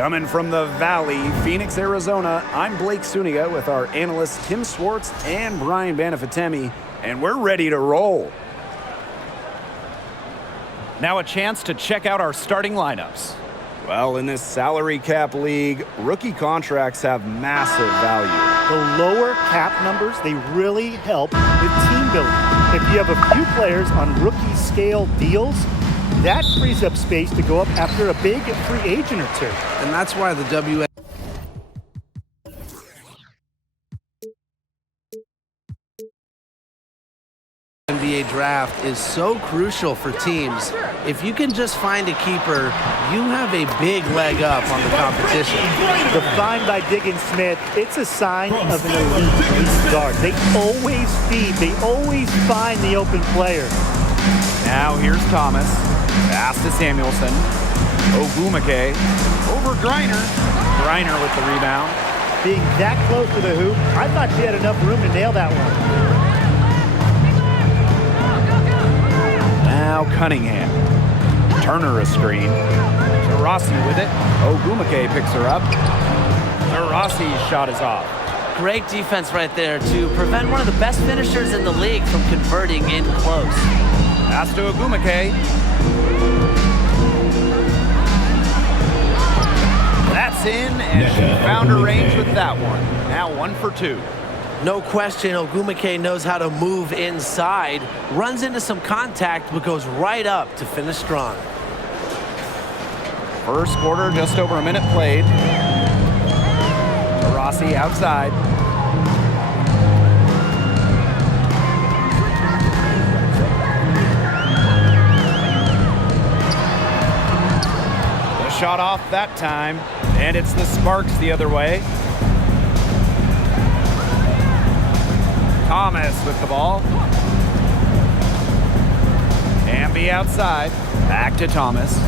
Coming from the Valley, Phoenix, Arizona, I'm Blake Suniga with our analysts Tim Swartz and Brian Banafitemi, and we're ready to roll. Now a chance to check out our starting lineups. Well, in this salary cap league, rookie contracts have massive value. The lower cap numbers, they really help with team building. If you have a few players on rookie scale deals, that frees up space to go up after a big free agent or two. And that's why the WNBA draft is so crucial for teams. If you can just find a keeper, you have a big leg up on the competition. The find by Diggins Smith, it's a sign of an elite guard. They always feed, they always find the open player. Now here's Thomas. Pass to Samuelson. Ogumake. Over Griner. Griner with the rebound. Being that close to the hoop, I thought she had enough room to nail that one. Now Cunningham. Turner a screen. Tarasi with it. Ogumake picks her up. Tarasi's shot is off. Great defense right there to prevent one of the best finishers in the league from converting in close. Pass to Ogumake. That's in, and she found her range with that one. Now 1 for 2. No question, Ogumake knows how to move inside, runs into some contact, but goes right up to finish strong. First quarter, just over a minute played. Tarasi outside. The shot off that time, and it's the Sparks the other way. Thomas with the ball. Amby outside. Back to Thomas.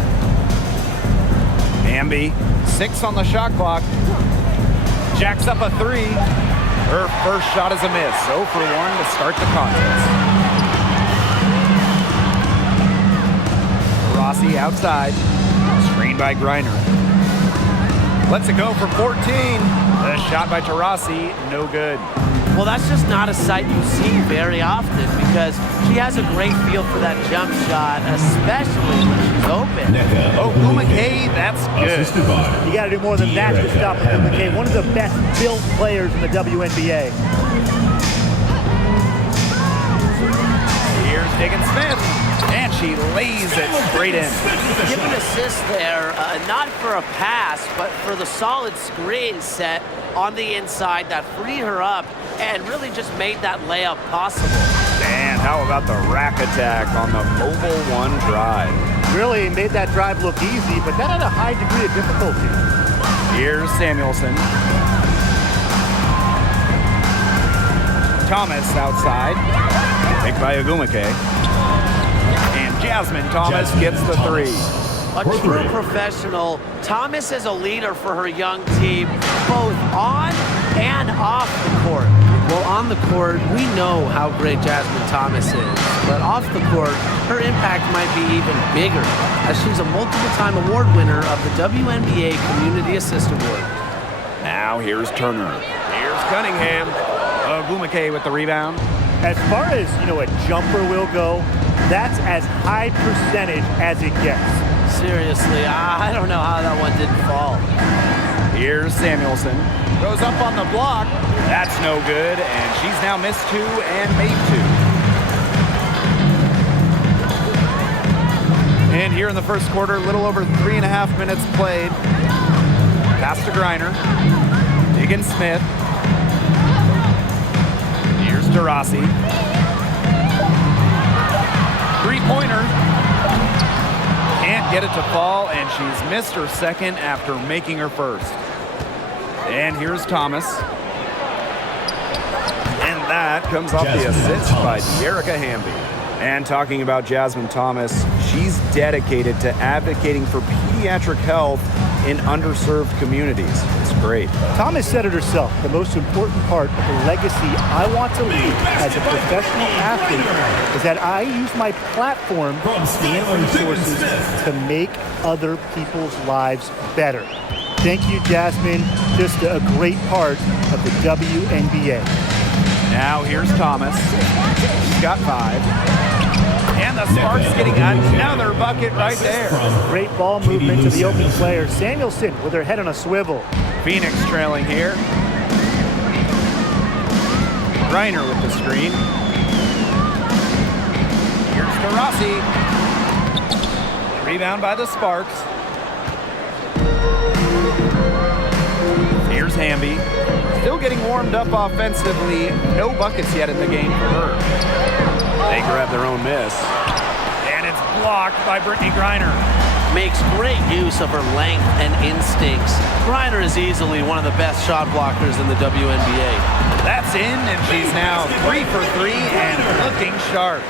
Amby, 6 on the shot clock. Jacks up a 3. Her first shot is a miss. 0 for 1 to start the contest. Rossi outside. Screened by Griner. Lets it go from 14. The shot by Tarasi, no good. Well, that's just not a sight you see very often because she has a great feel for that jump shot, especially when she's open. Ogumake, that's good. You got to do more than that to stop Ogumake, one of the best built players in the WNBA. Here's Diggins Smith, and she lays it straight in. Give an assist there, not for a pass, but for the solid screen set on the inside that freed her up and really just made that layup possible. And how about the rack attack on the mobile 1 drive? Really made that drive look easy, but that had a high degree of difficulty. Here's Samuelson. Thomas outside. Picked by Ogumake. And Jasmine Thomas gets the 3. A true professional. Thomas is a leader for her young team, both on and off the court. Well, on the court, we know how great Jasmine Thomas is, but off the court, her impact might be even bigger, as she's a multiple-time award winner of the WNBA Community Assist Award. Now here's Turner. Here's Cunningham. Ogumake with the rebound. As far as, a jumper will go, that's as high percentage as it gets. Seriously, I don't know how that one didn't fall. Here's Samuelson. Goes up on the block. That's no good, and she's now missed 2 and made 2. And here in the first quarter, a little over 3.5 minutes played. Pass to Griner. Diggins Smith. Here's Tarasi. 3-pointer. Can't get it to fall, and she's missed her second after making her first. And here's Thomas. And that comes off the assist by Erica Hamby. And talking about Jasmine Thomas, she's dedicated to advocating for pediatric health in underserved communities. It's great. Thomas said it herself, the most important part of the legacy I want to leave as a professional athlete is that I use my platform and resources to make other people's lives better. Thank you, Jasmine. Just a great part of the WNBA. Now here's Thomas. He's got 5. And the Sparks getting another bucket right there. Great ball movement to the open player. Samuelson with her head on a swivel. Phoenix trailing here. Griner with the screen. Here's to Rossi. Rebound by the Sparks. Here's Hamby. Still getting warmed up offensively. No buckets yet in the game for her. They grab their own miss. And it's blocked by Brittany Griner. Makes great use of her length and instincts. Griner is easily one of the best shot blockers in the WNBA. That's in, and she's now 3 for 3 and looking sharp.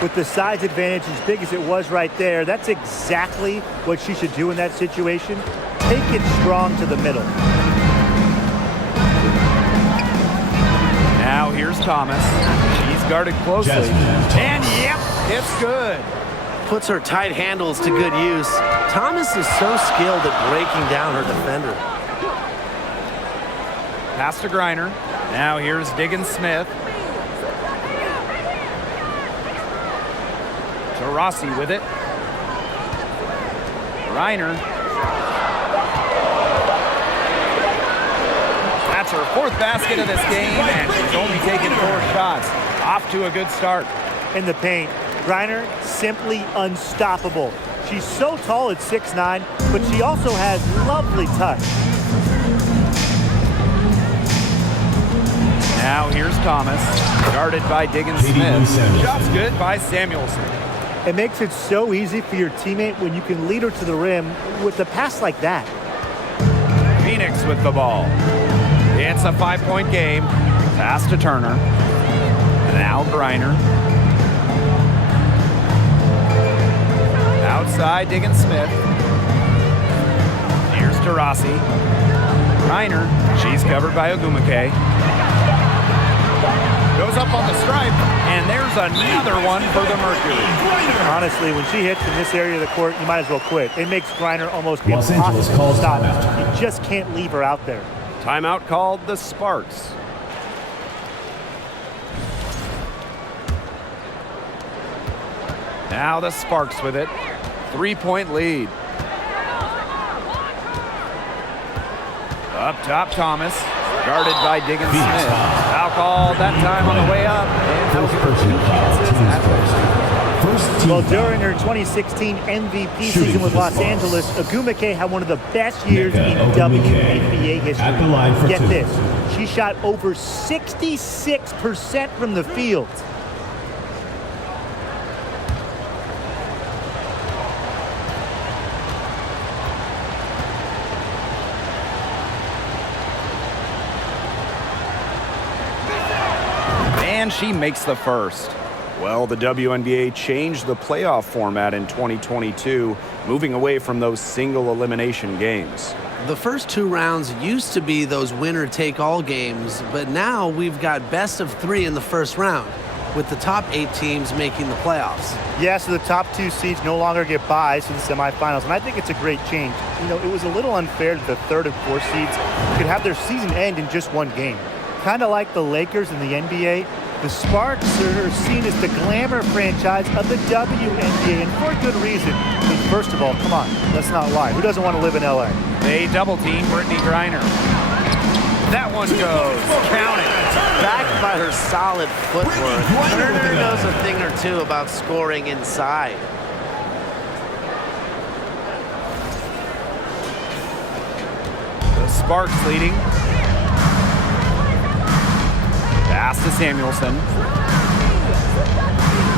With the size advantage as big as it was right there, that's exactly what she should do in that situation. Take it strong to the middle. Now here's Thomas. She's guarded closely. And yep, it's good. Puts her tight handles to good use. Thomas is so skilled at breaking down her defender. Pass to Griner. Now here's Diggins Smith. To Rossi with it. Griner. That's her 4th basket of this game, and she's only taken 4 shots. Off to a good start. In the paint, Griner simply unstoppable. She's so tall at 6'9", but she also has lovely touch. Now here's Thomas, guarded by Diggins Smith. Shot's good by Samuelson. It makes it so easy for your teammate when you can lead her to the rim with a pass like that. Phoenix with the ball. It's a 5-point game. Pass to Turner. Now Griner. Outside Diggins Smith. Here's to Rossi. Griner. She's covered by Ogumake. Goes up on the stripe, and there's another one for the Mercury. Honestly, when she hits in this area of the court, you might as well quit. It makes Griner almost Los impossible Angeles to calls stop. timeout. You just can't leave her out there. Timeout called the Sparks. Now the Sparks with it. 3-point lead. Up top, Thomas. Guarded by Diggins Smith. Foul called that time on the way up. And that was for 2 chances at first. Well, during her 2016 MVP season with Los Angeles, Ogumake had one of the best years in WNBA history. At the line for Get 2. this, she shot over 66% from the field. And she makes the first. Well, the WNBA changed the playoff format in 2022, moving away from those single elimination games. The first 2 rounds used to be those winner-take-all games, but now we've got best of 3 in the first round, with the top 8 teams making the playoffs. Yeah, so the top 2 seeds no longer get byes to the semifinals, and I think it's a great change. You know, it was a little unfair that the 3rd and 4th seeds could have their season end in just 1 game. Kind of like the Lakers in the NBA, the Sparks are seen as the glamour franchise of the WNBA, and for good reason. I mean, first of all, come on, let's not lie. Who doesn't want to live in LA? They double team Brittany Griner. That one goes. Count it. Backed by her solid footwork, Turner knows a thing or two about scoring inside. The Sparks leading. Pass to Samuelson.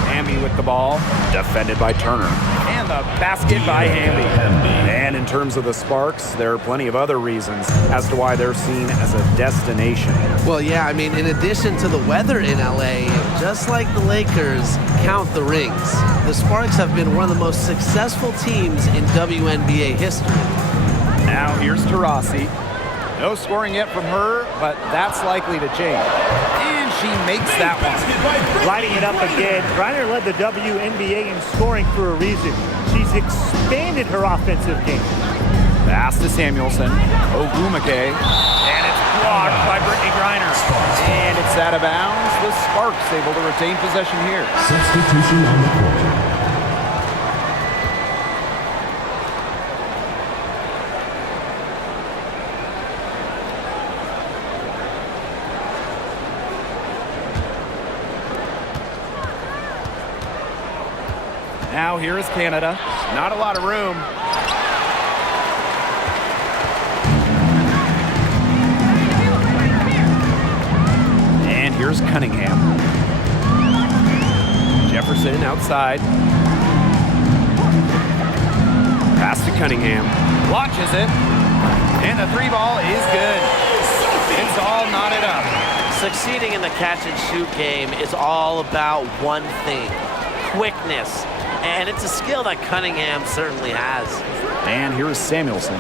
Hamby with the ball. Defended by Turner. And the basket by Hamby. And in terms of the Sparks, there are plenty of other reasons as to why they're seen as a destination. Well, yeah, I mean, in addition to the weather in LA, just like the Lakers, count the rings. The Sparks have been one of the most successful teams in WNBA history. Now here's to Rossi. No scoring yet from her, but that's likely to change. And she makes that one. Lighting it up again. Griner led the WNBA in scoring for a reason. She's expanded her offensive game. Pass to Samuelson. Ogumake. And it's blocked by Brittany Griner. And it's out of bounds. The Sparks able to retain possession here. Substitution on the court. Now here is Canada. Not a lot of room. And here's Cunningham. Jefferson outside. Pass to Cunningham. Launches it. And the three ball is good. It's all knotted up. Succeeding in the catch and shoot game is all about one thing: quickness. And it's a skill that Cunningham certainly has. And here is Samuelson.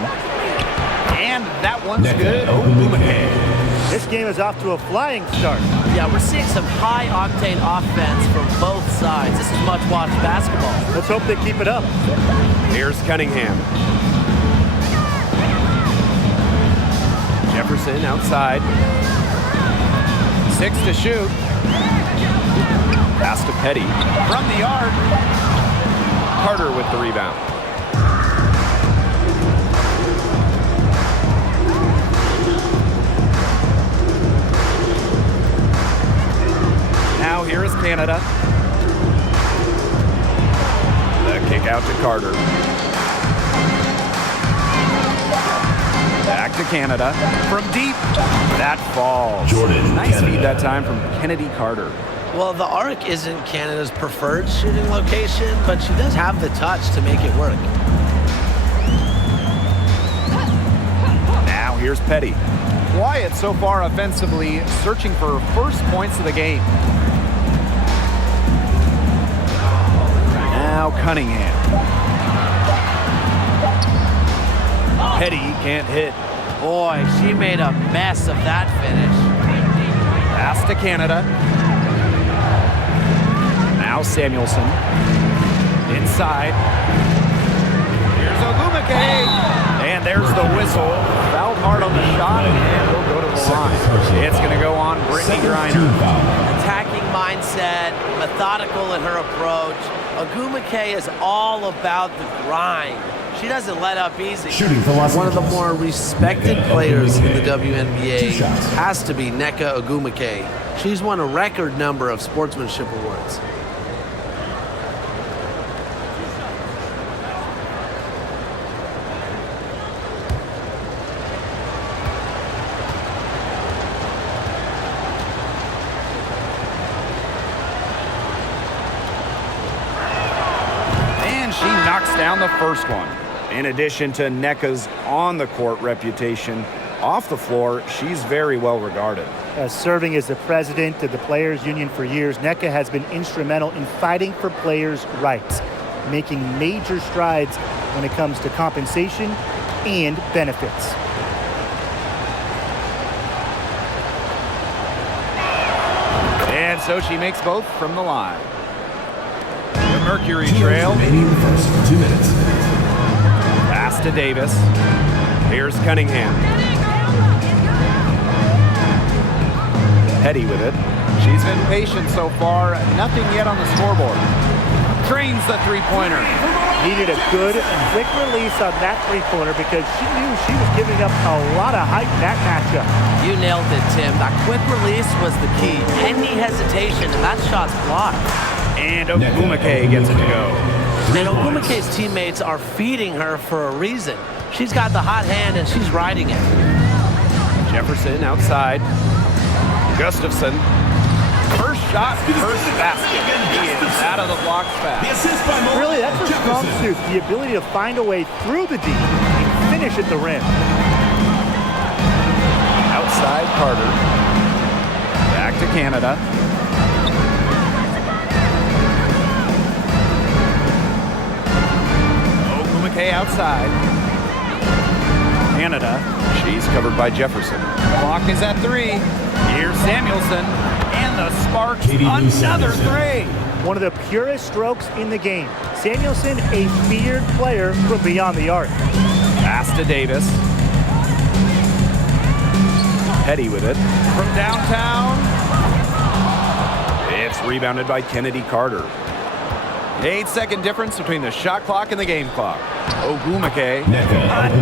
And that one's Next, good. Ogumake. This game is off to a flying start. Yeah, we're seeing some high-octane offense from both sides. This is much-watched basketball. Let's hope they keep it up. Here's Cunningham. Jefferson outside. 6 to shoot. Pass to Petty. From the yard. Carter with the rebound. Now here is Canada. The kick out to Carter. Back to Canada. From deep. That falls. Jordan, nice Canada. feed that time from Kennedy Carter. Well, the arc isn't Canada's preferred shooting location, but she does have the touch to make it work. Now here's Petty. Quiet so far offensively, searching for first points of the game. Now Cunningham. Petty can't hit. Boy, she made a mess of that finish. Pass to Canada. Now Samuelson. Inside. Here's Ogumake. And there's the whistle. Fouled hard on the shot, and he'll go to the line. It's going to go on Brittany Griner. Attacking mindset, methodical in her approach. Ogumake is all about the grind. She doesn't let up easy. Shooting for Los One of the Angeles. more respected Nneka players in the Ogumake. WNBA 2 shots. has to be Nneka Ogumake. She's won a record number of sportsmanship awards. She knocks down the first one. In addition to Nneka's on-the-court reputation, off the floor, she's very well regarded. Serving as the president of the Players Union for years, Nneka has been instrumental in fighting for players' rights, making major strides when it comes to compensation and benefits. And so she makes both from the line. The Mercury 2 trail. remaining in the first 2 minutes. Pass to Davis. Here's Cunningham. Petty with it. She's been patient so far. Nothing yet on the scoreboard. Trains the three-pointer. Needed a good, quick release on that three-pointer because she knew she was giving up a lot of height in that matchup. You nailed it, Tim. That quick release was the key. Any hesitation, and that shot's blocked. And Ogumake gets it to go. And Ogumake's teammates are feeding her for a reason. She's got the hot hand, and she's riding it. Jefferson outside. Gustafson. First shot, first basket. He is out of the blocks fast. Really, that's her strong suit, the ability to find a way through the D and finish at the rim. Outside Carter. Back to Canada. Ogumake outside. Canada. She's covered by Jefferson. Clock is at 3. Here's Samuelson. And the Sparks, another three. One of the purest strokes in the game. Samuelson, a feared player from beyond the arc. Pass to Davis. Petty with it. From downtown. It's rebounded by Kennedy Carter. 8-second difference between the shot clock and the game clock. Ogumake.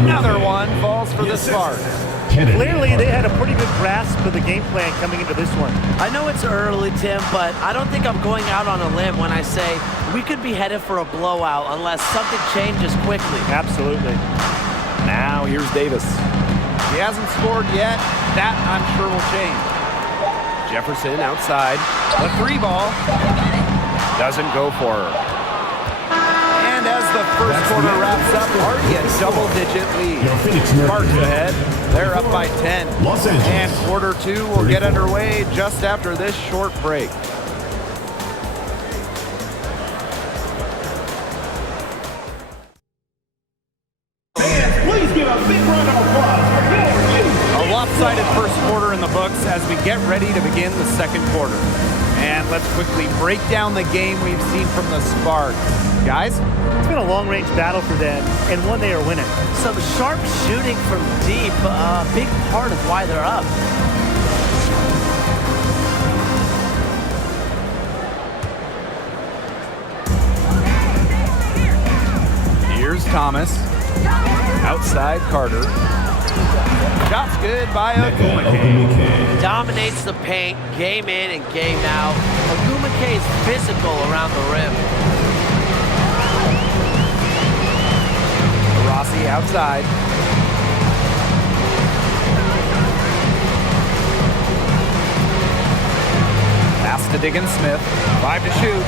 Another one falls for the Sparks. Clearly, they had a pretty good grasp of the game plan coming into this one. I know it's early, Tim, but I don't think I'm going out on a limb when I say we could be headed for a blowout unless something changes quickly. Absolutely. Now here's Davis. He hasn't scored yet. That, I'm sure, will change. Jefferson outside. The 3 ball doesn't go for her. And as the first quarter wraps up, already a double-digit lead. Sparks ahead. They're up by 10. And quarter 2 will get underway just after this short break. Please give a big round of applause for your A lopsided first quarter in the books as we get ready to begin the second quarter. And let's quickly break down the game we've seen from the Sparks. Guys? It's been a long-range battle for them, and one they are winning. Some sharp shooting from deep, a big part of why they're up. Here's Thomas. Outside Carter. Shot's good by Ogumake. Dominates the paint, game in and game out. Ogumake is physical around the rim. Rossi outside. Pass to Diggins Smith. 5 to shoot.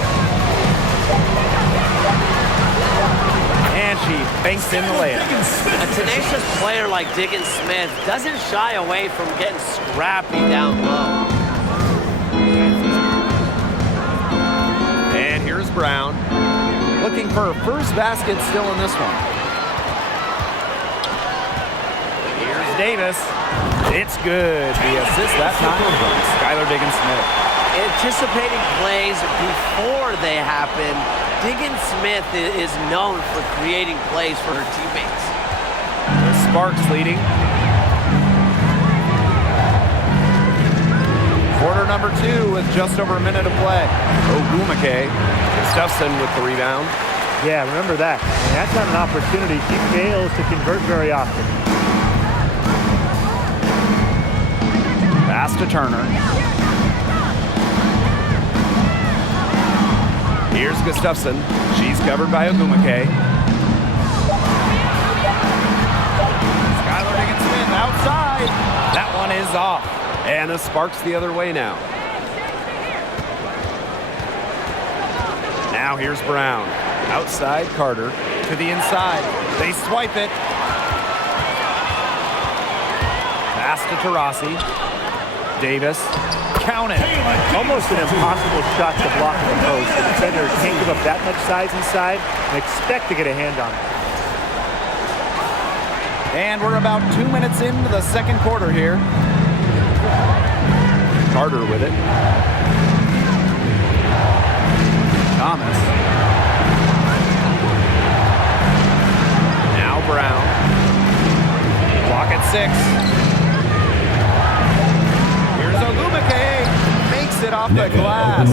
And she banks in the layup. A tenacious player like Diggins Smith doesn't shy away from getting scrappy down low. And here's Brown. Looking for her first basket still in this one. Here's Davis. It's good. The assist that time from Skylar Diggins Smith. Anticipating plays before they happen, Diggins Smith is known for creating plays for her teammates. The Sparks leading. Quarter number 2 with just over a minute to play. Ogumake. Gustafson with the rebound. Yeah, remember that. And that's not an opportunity she fails to convert very often. Pass to Turner. Here's Gustafson. She's covered by Ogumake. Skylar Diggins Smith outside. That one is off. And the Sparks the other way now. Now here's Brown. Outside Carter. To the inside. They swipe it. Pass to Taurasi. Davis. Count it. Almost an impossible shot to block the post. The defender can't give up that much size inside and expect to get a hand on it. And we're about 2 minutes into the second quarter here. Carter with it. Thomas. Now Brown. Clock at 6. Here's Ogumake. Makes it off the glass.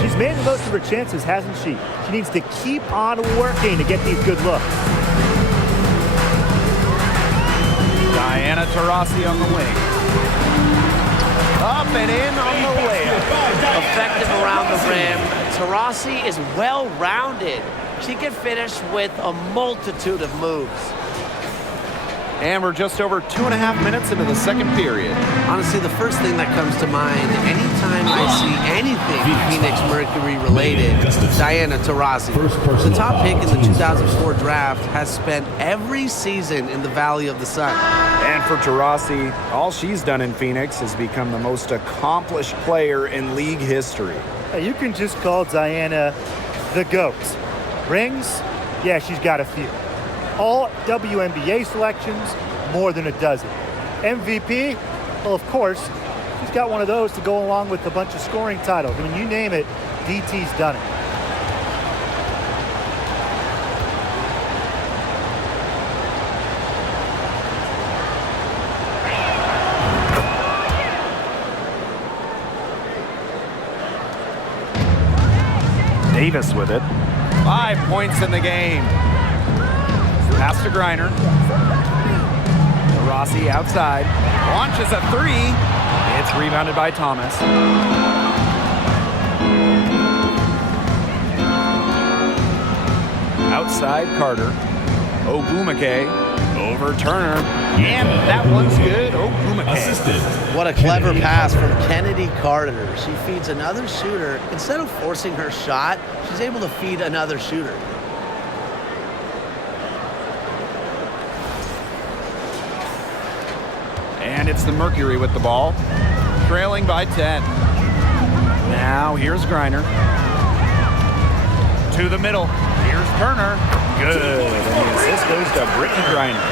She's made the most of her chances, hasn't she? She needs to keep on working to get these good looks. Diana Taurasi on the wing. Up and in on the layup. Effective around the rim. Taurasi is well-rounded. She can finish with a multitude of moves. And we're just over 2.5 minutes into the second period. Honestly, the first thing that comes to mind anytime I see anything Phoenix Mercury related, Diana Taurasi. The top pick in the 2004 draft has spent every season in the Valley of the Sun. And for Taurasi, all she's done in Phoenix is become the most accomplished player in league history. You can just call Diana the GOAT. Rings? Yeah, she's got a few. All WNBA selections, more than a dozen. MVP? Well, of course, she's got one of those to go along with a bunch of scoring titles. I mean, you name it, DT's done it. Davis with it. 5 points in the game. Pass to Griner. Rossi outside. Launches a three. It's rebounded by Thomas. Outside Carter. Ogumake over Turner. And that one's good. Ogumake. What a clever pass from Kennedy Carter. She feeds another shooter. Instead of forcing her shot, she's able to feed another shooter. And it's the Mercury with the ball, trailing by 10. Now here's Griner. To the middle. Here's Turner. Good. And the assist goes to Brittany Griner.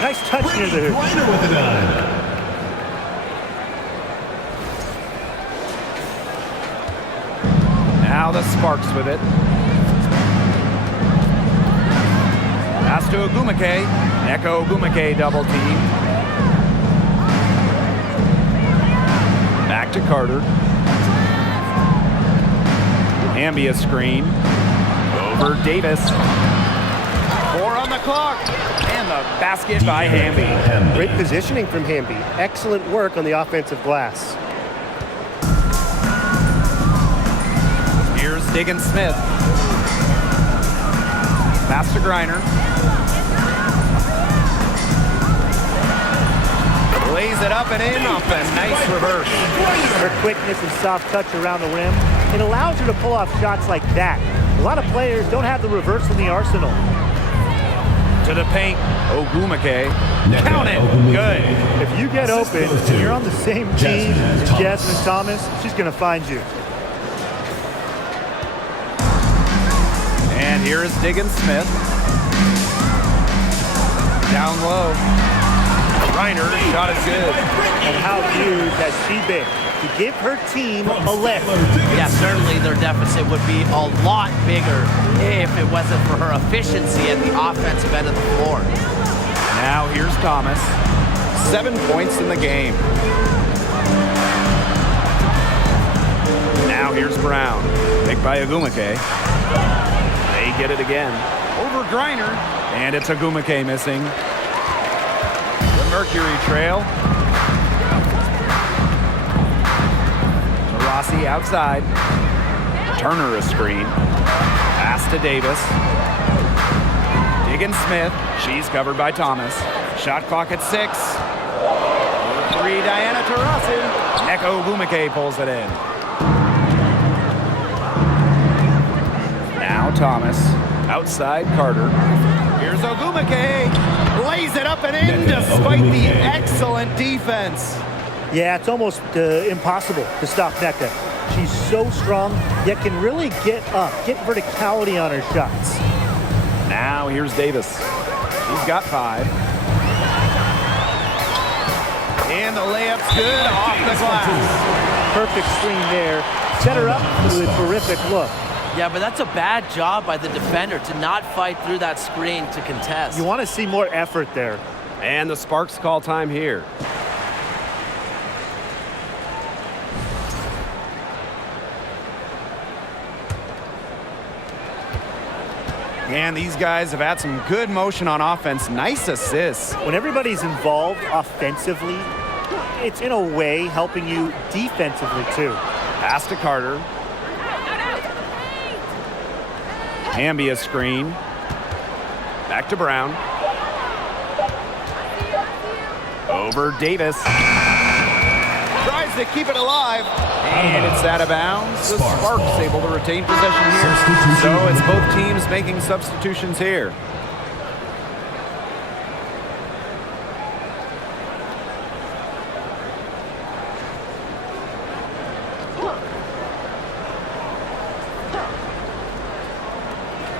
Nice touch near the hoop. Griner with the 9. Now the Sparks with it. Pass to Ogumake. Neko Ogumake double team. Back to Carter. Hamby a screen. Over Davis. 4 on the clock. And the basket by Hamby. Great positioning from Hamby. Excellent work on the offensive glass. Here's Diggin Smith. Pass to Griner. Lays it up and in off a nice reverse. Her quickness and soft touch around the rim, it allows her to pull off shots like that. A lot of players don't have the reverse in the arsenal. To the paint, Ogumake. Count it. Good. If you get open and you're on the same team as Jasmine Thomas, she's going to find you. And here is Diggin Smith. Down low. Reiner, shot is good. And how huge has she been to give her team a lift? Yeah, certainly their deficit would be a lot bigger if it wasn't for her efficiency at the offensive end of the floor. Now here's Thomas. 7 points in the game. Now here's Brown. Picked by Ogumake. They get it again. Over Griner. And it's Ogumake missing. The Mercury trail. Rossi outside. Turner a screen. Pass to Davis. Diggin Smith. She's covered by Thomas. Shot clock at 6. Over 3, Diana Taurasi. Neko Ogumake pulls it in. Now Thomas. Outside Carter. Here's Ogumake. Lays it up and in despite the excellent defense. Yeah, it's almost impossible to stop Nneka. She's so strong, yet can really get up, get verticality on her shots. Now here's Davis. He's got 5. And the layup's good off the glass. Perfect screen there. Set her up with a terrific look. Yeah, but that's a bad job by the defender to not fight through that screen to contest. You want to see more effort there. And the Sparks call time here. And these guys have had some good motion on offense. Nice assists. When everybody's involved offensively, it's in a way helping you defensively too. Pass to Carter. Hamby a screen. Back to Brown. Over Davis. Tries to keep it alive. And it's out of bounds. The Sparks able to retain possession here. So it's both teams making substitutions here.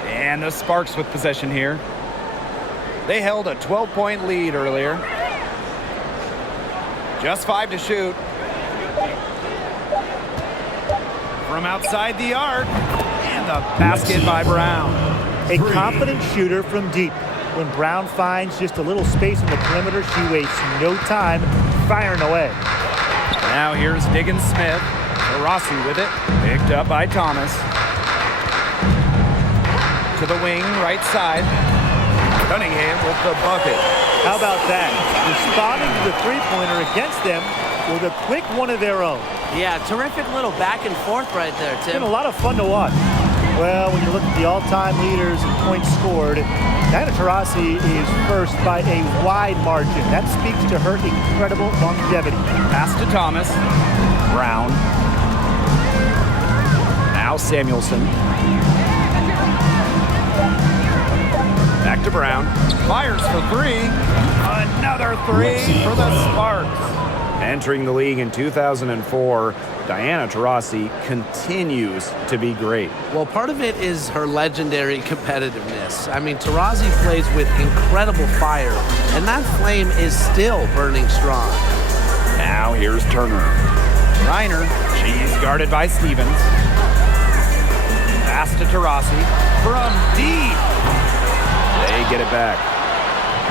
And the Sparks with possession here. They held a 12-point lead earlier. Just 5 to shoot. From outside the arc. And the basket by Brown. A confident shooter from deep. When Brown finds just a little space in the perimeter, she wastes no time firing away. Now here's Diggin Smith. Rossi with it. Picked up by Thomas. to the wing, right side. Cunningham with the bucket. How about that? Responding to the three-pointer against them with a quick one of their own. Yeah, terrific little back and forth right there, It's Tim. been a lot of fun to watch. Well, when you look at the all-time leaders in points scored, Diana Taurasi is first by a wide margin. That speaks to her incredible longevity. Pass to Thomas. Brown. Now Samuelson. Back to Brown. Fires for three. Another three for the Sparks. Entering the league in 2004, Diana Taurasi continues to be great. Well, part of it is her legendary competitiveness. I mean, Taurasi plays with incredible fire, and that flame is still burning strong. Now here's Turner. Reiner. She's guarded by Stevens. Pass to Taurasi. From deep. They get it back.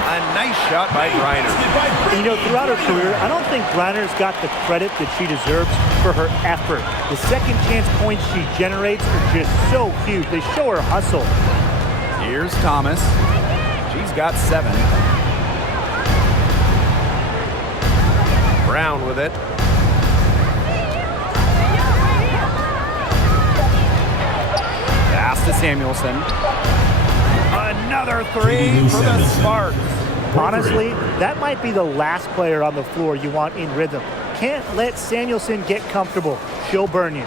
A nice shot by Reiner. You know, throughout her career, I don't think Reiner's got the credit that she deserves for her effort. The second chance points she generates are just so huge. They show her hustle. Here's Thomas. She's got 7. Brown with it. Pass to Samuelson. Another three for the Sparks. Honestly, that might be the last player on the floor you want in rhythm. Can't let Samuelson get comfortable. She'll burn you.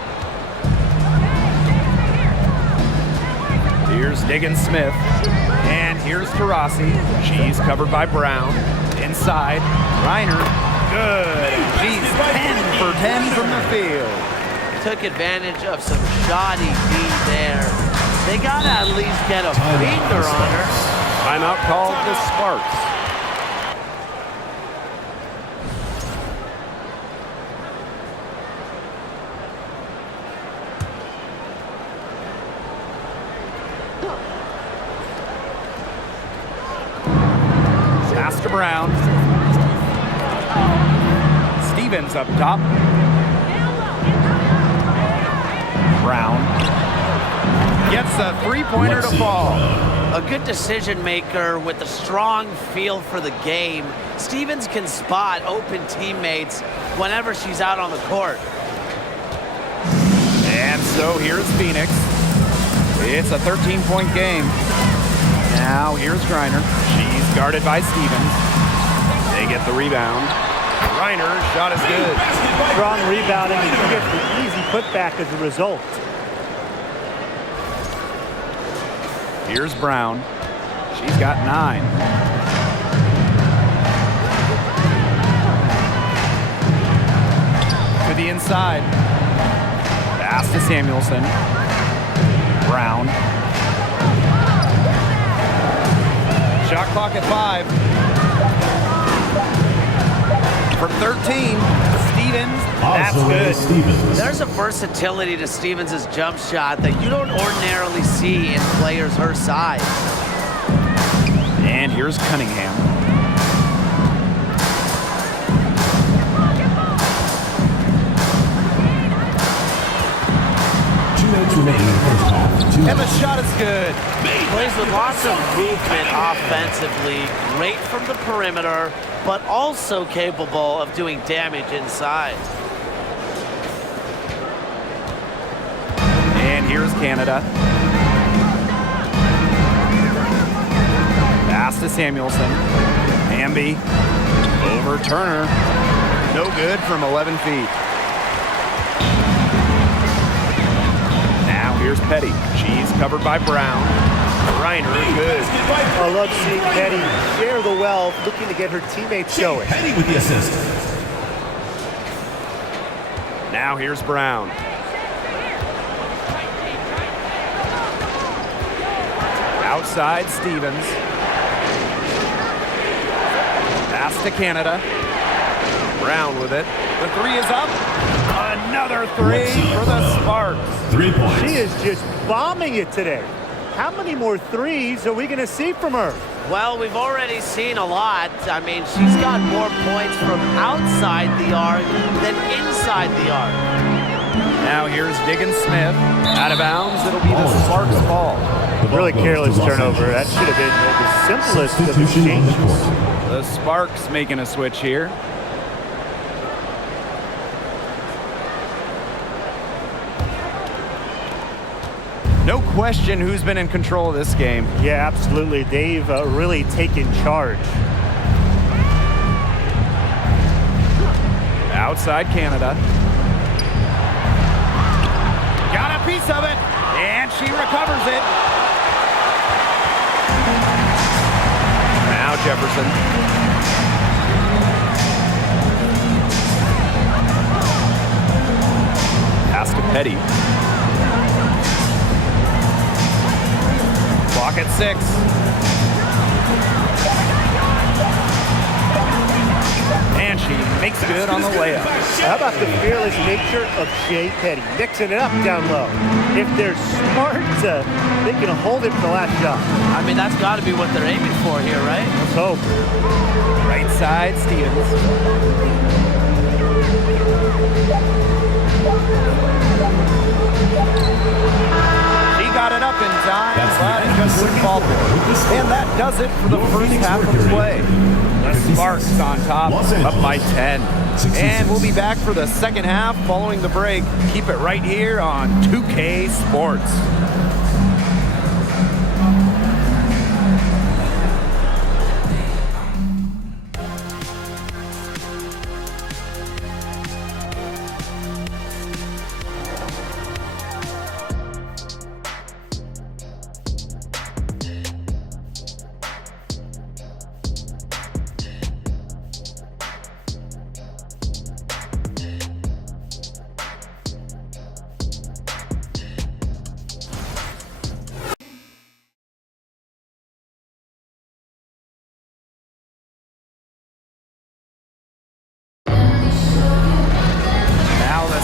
Here's Diggins-Smith. And here's Taurasi. She's covered by Brown. Inside. Reiner. Good. She's 10 for 10 from the field. Took advantage of some shoddy D there. They got to at least get a finger on her. Timeout called the Sparks. Pass to Brown. Stevens up top. Brown gets a three-pointer to fall. A good decision maker with a strong feel for the game. Stevens can spot open teammates whenever she's out on the court. And so here's Phoenix. It's a 13-point game. Now here's Reiner. She's guarded by Stevens. They get the rebound. Reiner, shot is good. Strong rebounding, and she gets the easy putback as a result. Here's Brown. She's got 9. To the inside. Pass to Samuelson. Brown. Shot clock at 5. From 13, Stevens, that's good. There's a versatility to Stevens' jump shot that you don't ordinarily see in players her size. And here's Cunningham. And the shot is good. Plays with lots of movement offensively, great from the perimeter, but also capable of doing damage inside. And here's Canada. Pass to Samuelson. Hamby over Turner. No good from 11 feet. Now here's Petty. She's covered by Brown. Reiner, good. I love seeing Petty share the wealth, looking to get her teammates going. Petty with the assist. Now here's Brown. Outside Stevens. Pass to Canada. Brown with it. The 3 is up. Another 3 for the Sparks. 3 points. She is just bombing it today. How many more threes are we going to see from her? Well, we've already seen a lot. I mean, she's got more points from outside the arc than inside the arc. Now here's Diggins Smith. Out of bounds, it'll be the Sparks ball. Really careless turnover. That should have been the simplest of exchanges. The Sparks making a switch here. No question who's been in control of this game. Yeah, absolutely. They've really taken charge. Outside Canada. Got a piece of it, and she recovers it. Now Jefferson. Pass to Petty. Clock at 6. And she makes good on the layup. How about the fearless nature of Shea Petty? Mixing it up down low. If they're smart, they can hold it for the last shot. I mean, that's got to be what they're aiming for here, right? Let's hope. Right side, Stevens. She got it up in time, but it just wouldn't fall through. And that does it for the first half of the play. The Sparks on top, up by 10. And we'll be back for the second half following the break. Keep it right here on 2K Sports.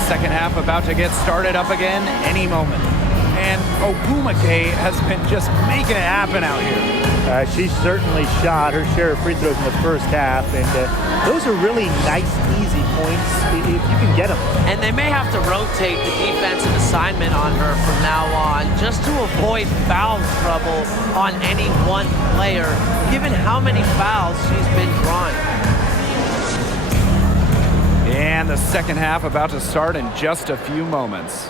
Second half about to get started up again any moment. And Ogumake has been just making it happen out here. She certainly shot her share of free throws in the first half, and those are really nice, easy points if you can get them. And they may have to rotate the defensive assignment on her from now on just to avoid foul trouble on any one player, given how many fouls she's been drawing. And the second half about to start in just a few moments.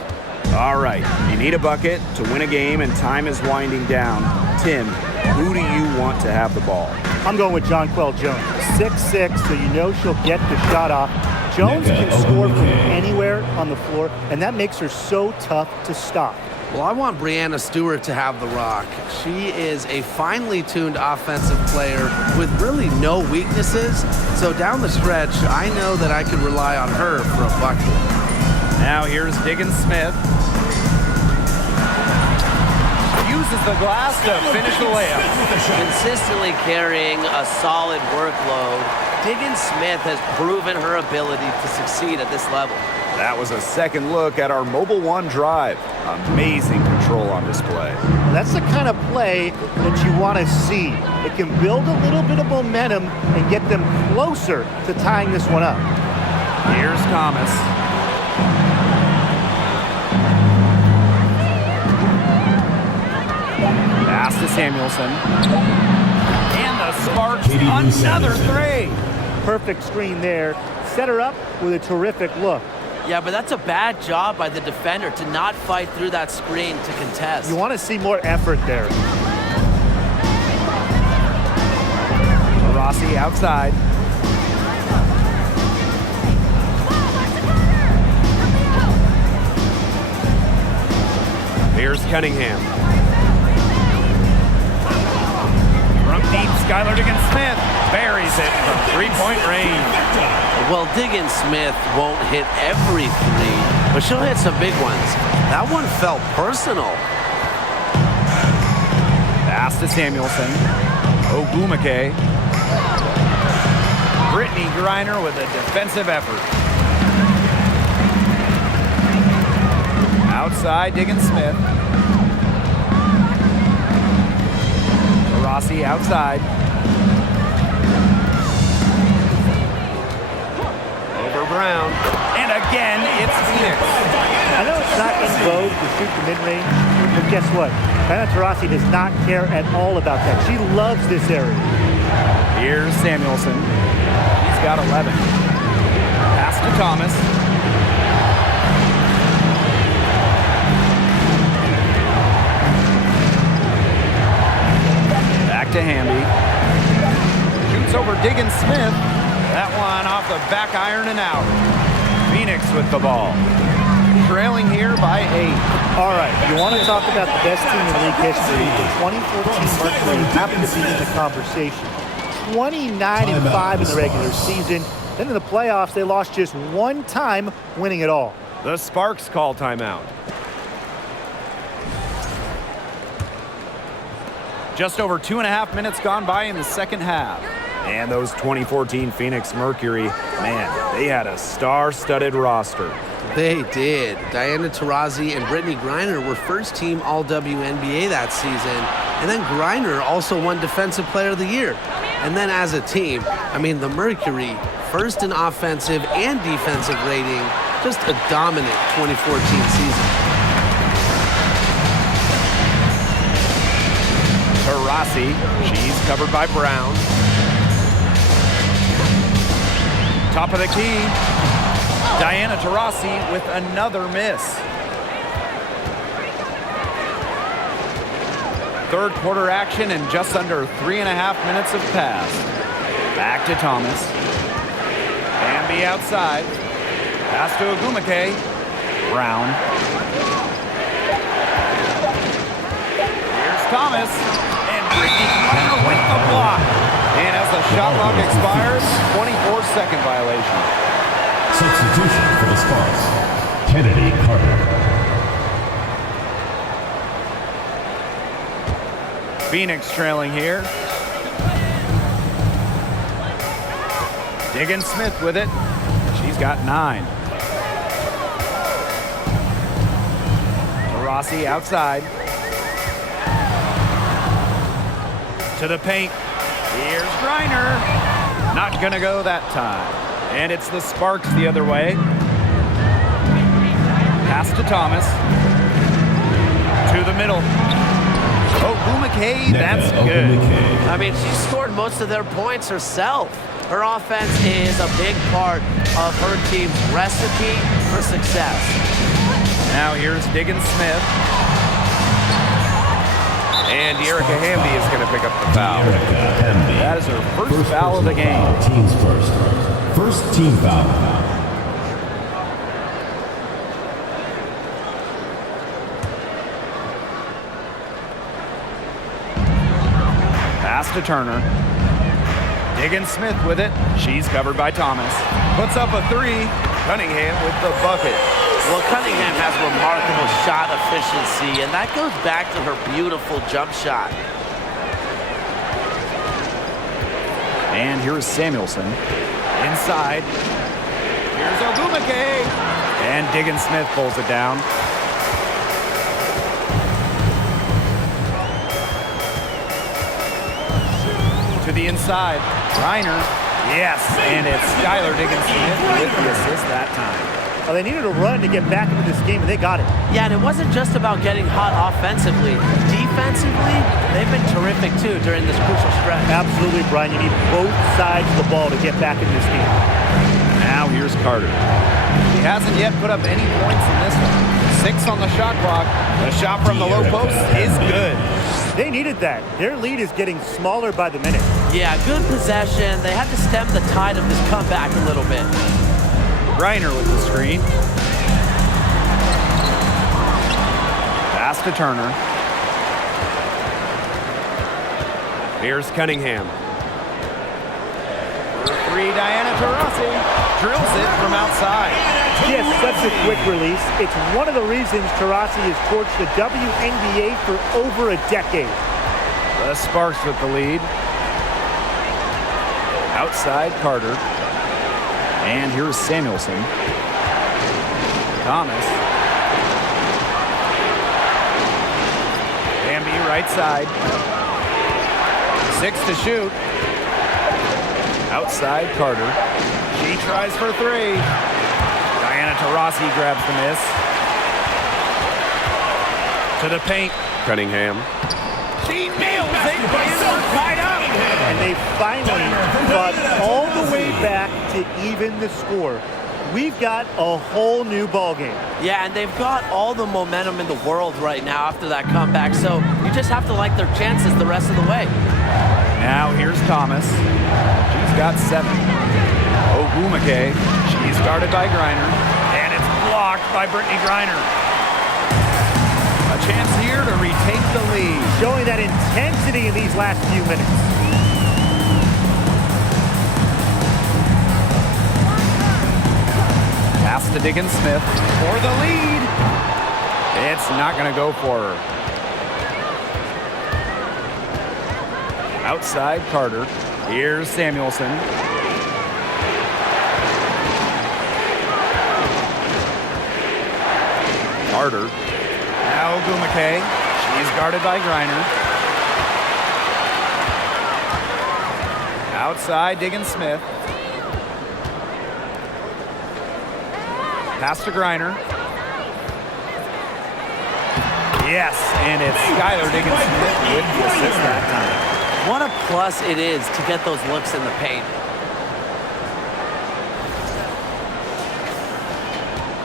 All right, you need a bucket to win a game, and time is winding down. Tim, who do you want to have the ball? I'm going with Jonquel Jones. 6'6", so you know she'll get the shot off. Jones can score from anywhere on the floor, and that makes her so tough to stop. Well, I want Breanna Stewart to have the rock. She is a finely tuned offensive player with really no weaknesses. So down the stretch, I know that I can rely on her for a bucket. Now here's Diggins Smith. Uses the glass to finish the layup. Consistently carrying a solid workload, Diggins Smith has proven her ability to succeed at this level. That was a second look at our Mobile One drive. Amazing control on display. That's the kind of play that you want to see. It can build a little bit of momentum and get them closer to tying this one up. Here's Thomas. Pass to Samuelson. And the Sparks, another three. Perfect screen there. Set her up with a terrific look. Yeah, but that's a bad job by the defender to not fight through that screen to contest. You want to see more effort there. Rossi outside. Here's Cunningham. From deep, Skylar Diggins Smith buries it from three-point range. Well, Diggins Smith won't hit every three, but she'll hit some big ones. That one felt personal. Pass to Samuelson. Ogumake. Brittany Griner with a defensive effort. Outside, Diggins Smith. Rossi outside. Over Brown. And again, it's Phoenix. I know It's not in vogue to shoot the mid-range, but guess what? Diana Taurasi does not care at all about that. She loves this area. Here's Samuelson. He's got 11. Pass to Thomas. Back to Hamby. Shoots over Diggins Smith. That one off the back iron and out. Phoenix with the ball. Trailing here by 8. All right, you want to talk about the best team in league history. The 2014 Mercury happened to be in the conversation. 29-5 in the regular season. Then in the playoffs, they lost just one time, winning it all. The Sparks call timeout. Just over 2.5 minutes gone by in the second half. And those 2014 Phoenix Mercury, man, they had a star-studded roster. They did. Diana Taurasi and Brittany Griner were first-team All-WNBA that season. And then Griner also won Defensive Player of the Year. And then as a team, I mean, the Mercury, first in offensive and defensive rating, just a dominant 2014 season. Taurasi, she's covered by Brown. Top of the key, Diana Taurasi with another miss. Third quarter action and just under 3.5 minutes have passed. Back to Thomas. Bambi outside. Pass to Ogumake. Brown. Here's Thomas. And Brittany Griner with the block. And as the shot clock expires, 24-second violation. Substitution for the Sparks. Kennedy Carter. Phoenix trailing here. Diggins Smith with it. She's got 9. Taurasi outside. To the paint. Here's Griner. Not gonna go that time. And it's the Sparks the other way. Pass to Thomas. To the middle. Ogumake, that's good. I mean, she scored most of their points herself. Her offense is a big part of her team's recipe for success. Now here's Diggins Smith. And Erica Hamby is going to pick up the foul. That is her first foul of the game. Team's first team foul. Pass to Turner. Diggins Smith with it. She's covered by Thomas. Puts up a 3. Cunningham with the bucket. Well, Cunningham has remarkable shot efficiency, and that goes back to her beautiful jump shot. And here's Samuelson. Inside. Here's Ogumake. And Diggins Smith pulls it down. To the inside. Griner. Yes, and it's Skylar Diggins Smith with the assist that time. Well, they needed a run to get back into this game, and they got it. Yeah, and it wasn't just about getting hot offensively. Defensively, they've been terrific, too, during this crucial stretch. Absolutely, Brian. You need both sides of the ball to get back in this game. Now here's Carter. He hasn't yet put up any points in this one. 6 on the shot clock. The shot from the low post is good. They needed that. Their lead is getting smaller by the minute. Yeah, good possession. They had to stem the tide of this comeback a little bit. Griner with the screen. Pass to Turner. Here's Cunningham. For 3, Diana Taurasi drills it from outside. Yes, such a quick release. It's one of the reasons Taurasi has torched the WNBA for over a decade. The Sparks with the lead. Outside Carter. And here's Samuelson. Thomas. Bambi right side. 6 to shoot. Outside Carter. She tries for 3. Diana Taurasi grabs the miss. To the paint. Cunningham. She nails it. We're tied up. And they finally got all the way back to even the score. We've got a whole new ball game. Yeah, and they've got all the momentum in the world right now after that comeback, so you just have to like their chances the rest of the way. Now here's Thomas. She's got 7. Ogumake. She's guarded by Griner. And it's blocked by Brittany Griner. A chance here to retake the lead. Showing that intensity in these last few minutes. Pass to Diggins-Smith for the lead. It's not going to go for her. Outside Carter. Here's Samuelson. Carter. Now Ogumake. She's guarded by Griner. Outside Diggins-Smith. Pass to Griner. Yes, and it's Skylar Diggins-Smith with the assist that time. What a plus it is to get those looks in the paint.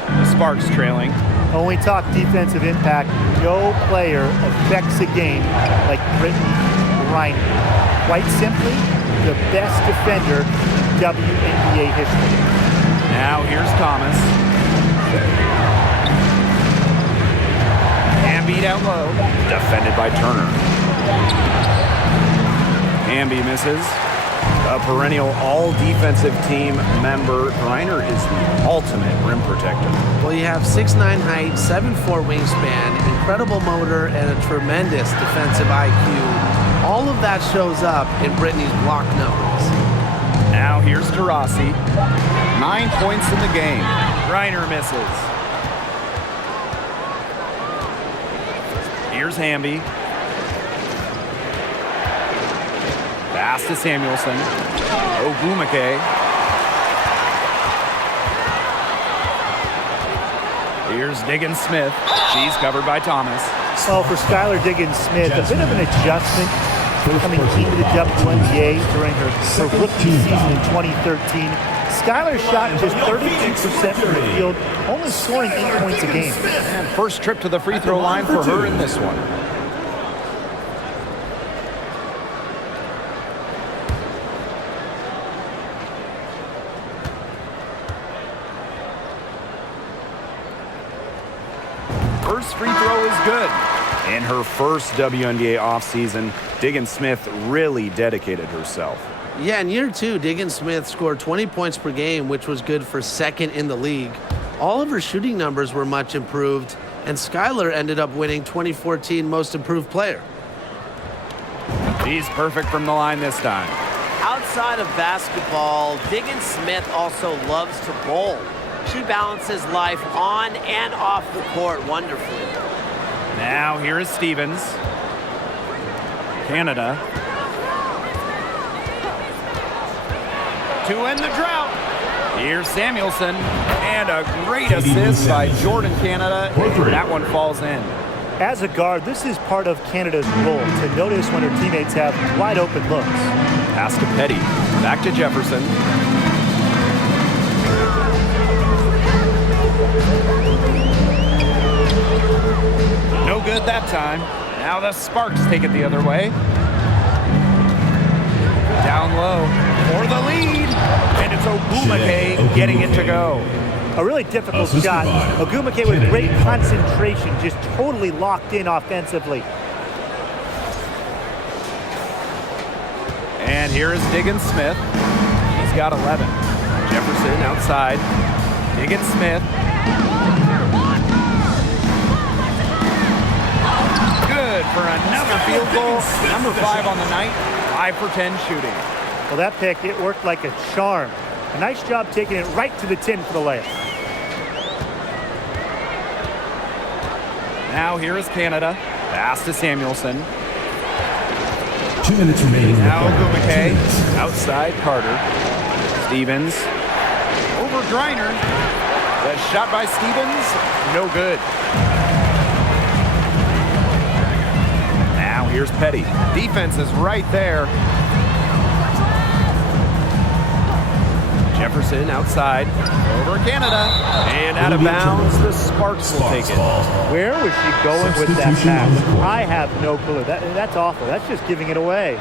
The Sparks trailing. When we talk defensive impact, no player affects a game like Brittany Griner. Quite simply, the best defender in WNBA history. Now here's Thomas. Hamby down low. Defended by Turner. Hamby misses. A perennial all-defensive team member, Griner is the ultimate rim protector. Well, you have 6'9" height, 7'4" wingspan, incredible motor, and a tremendous defensive IQ. All of that shows up in Brittany's block numbers. Now here's Taurasi. 9 points in the game. Griner misses. Here's Hamby. Pass to Samuelson. Ogumake. Here's Diggins-Smith. She's covered by Thomas. Well, for Skylar Diggins-Smith, a bit of an adjustment coming into the WNBA during her rookie season in 2013. Skylar shot just 32% from the field, only scoring 8 points a game. And first trip to the free throw line for her in this one. First free throw is good. In her first WNBA offseason, Diggins-Smith really dedicated herself. Yeah, in year 2, Diggins-Smith scored 20 points per game, which was good for second in the league. All of her shooting numbers were much improved, and Skylar ended up winning 2014 Most Improved Player. She's perfect from the line this time. Outside of basketball, Diggins-Smith also loves to bowl. She balances life on and off the court wonderfully. Now here is Stevens. Canada. To end the drought. Here's Samuelson. And a great assist by Jordan Canada. That one falls in. As a guard, this is part of Canada's role to notice when her teammates have wide open looks. Pass to Petty. Back to Jefferson. No good that time. Now the Sparks take it the other way. Down low for the lead. And it's Ogumake getting it to go. A really difficult shot. Ogumake with great concentration, just totally locked in offensively. And here is Diggins-Smith. He's got 11. Jefferson outside. Diggins-Smith. Good for another field goal. Number 5 on the night. 5 for 10 shooting. Well, that pick, it worked like a charm. A nice job taking it right to the tin for the layup. Now here is Canada. Pass to Samuelson. 2 minutes remaining. Now Ogumake. Outside Carter. Stevens. Over Griner. The shot by Stevens. No good. Now here's Petty. Defense is right there. Jefferson outside. Over Canada. And out of bounds, the Sparks will take it. Where was she going with that pass? I have no clue. That's awful. That's just giving it away.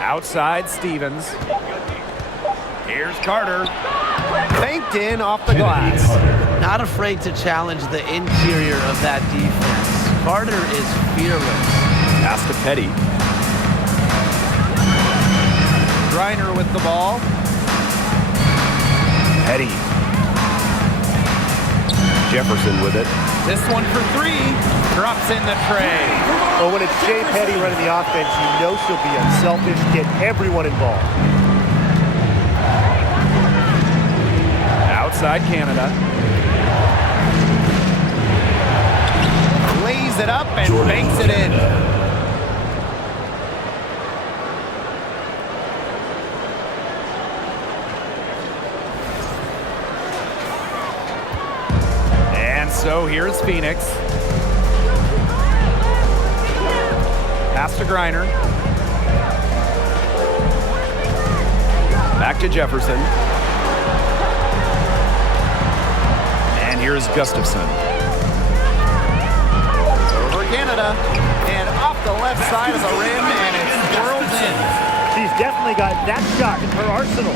Outside Stevens. Here's Carter. Banked in off the glass. Not afraid to challenge the interior of that defense. Carter is fearless. Pass to Petty. Griner with the ball. Petty. Jefferson with it. This one for three. Drops in the tray. Well, when it's Jay Petty running the offense, you know she'll be unselfish, get everyone involved. Outside Canada. Lays it up and banks it in. And so here's Phoenix. Pass to Griner. Back to Jefferson. And here's Gustafson. Over Canada. And off the left side of the rim, and it swirls in. She's definitely got that shot in her arsenal.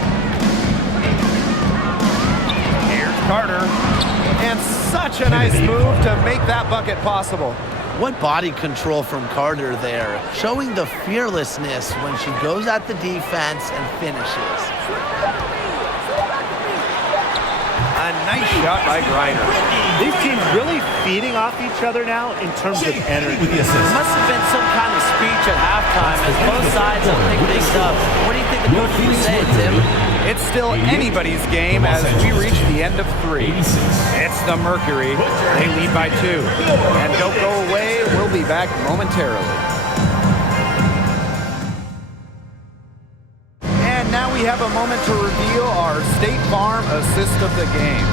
Here's Carter. And such a nice move to make that bucket possible. What body control from Carter there, showing the fearlessness when she goes at the defense and finishes. A nice shot by Griner. These teams really feeding off each other now in terms of energy. It must have been some kind of speech at halftime as both sides have picked things up. What do you think the coach was saying, Tim? It's still anybody's game as we reach the end of three. It's the Mercury. They lead by 2. And don't go away. We'll be back momentarily. And now we have a moment to reveal our State Farm assist of the game.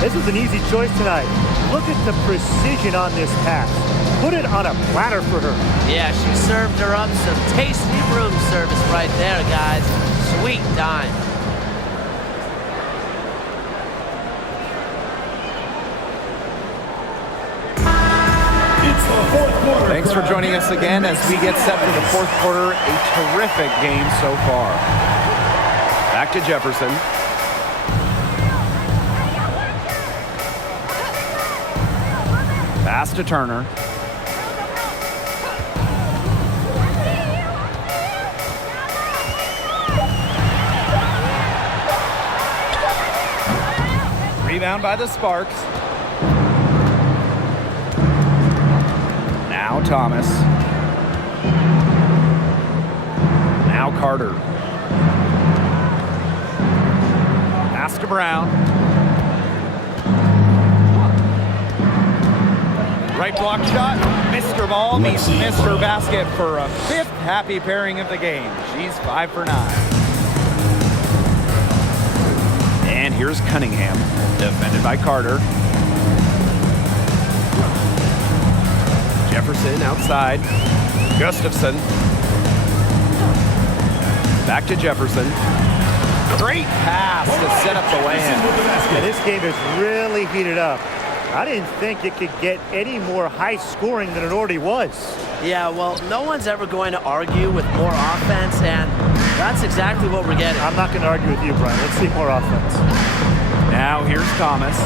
This was an easy choice tonight. Look at the precision on this pass. Put it on a platter for her. Yeah, she served her up some tasty room service right there, guys. Sweet dime. Thanks for joining us again as we get set for the fourth quarter. A terrific game so far. Back to Jefferson. Pass to Turner. Rebound by the Sparks. Now Thomas. Now Carter. Pass to Brown. Right block shot. Mr. Ball meets Mr. Basket for a 5th happy pairing of the game. She's 5 for 9. And here's Cunningham, defended by Carter. Jefferson outside. Gustafson. Back to Jefferson. Great pass to set up the land. And this game is really heated up. I didn't think it could get any more high scoring than it already was. Yeah, well, no one's ever going to argue with more offense, and that's exactly what we're getting. I'm not going to argue with you, Brian. Let's see more offense. Now here's Thomas.